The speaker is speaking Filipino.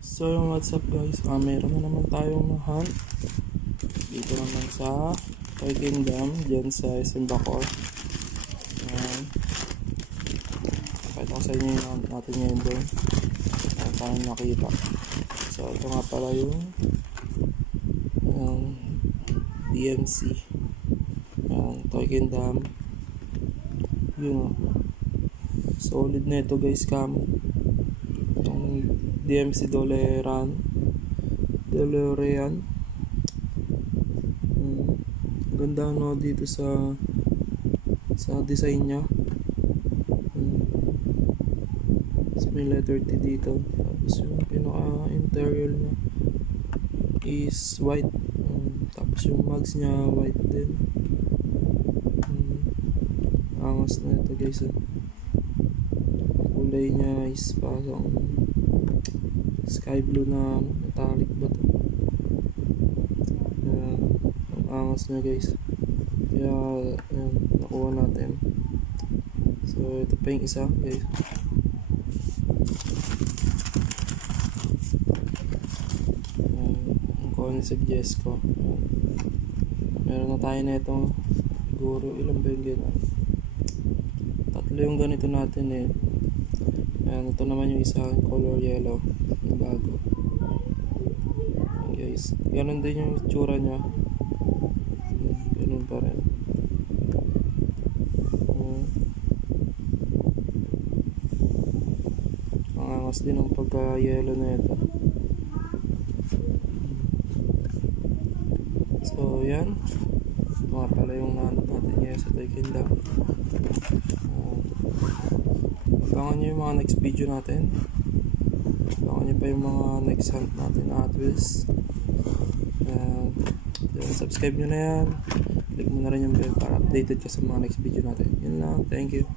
So what's up guys, meron na naman tayong hunt dito naman sa Toy Kingdom dyan sa SM Bacoor. Pakita ko sa inyo yung hunt natin ngayon doon, ang tayong nakita. So ito nga pala yung DMC, yung Toy Kingdom. Yun, solid na ito guys, cam itong DMC Doleran. Ganda no dito sa design nya. May letter T dito, tapos yung pinaka interior nya is white, tapos yung mags nya white din. Angas na ito guys. Kulay nya is parang sky blue na metallic ba to. Ang angas nya guys, kaya nakuha natin. So ito pa yung isa guys. Ang suggest ko, meron na tayo na itong siguro ilang ba yung gano'n, tatlo yung ganito natin eh. Ayan, ito naman yung isa, color yellow, yung bago. Ayan guys, ganun din yung itsura nya, ganun pa rin. Ang angas din ang pagka yellow na ito. So yan, mga pala yung nahanap natin ngayon sa Toy Kingdom. Abangan nyo yung mga next video natin. Abangan nyo pa yung mga next hunt natin na Hot Wheels. Subscribe nyo na yan, click mo na rin yung bell para updated ka sa mga next video natin. Yun lang, thank you.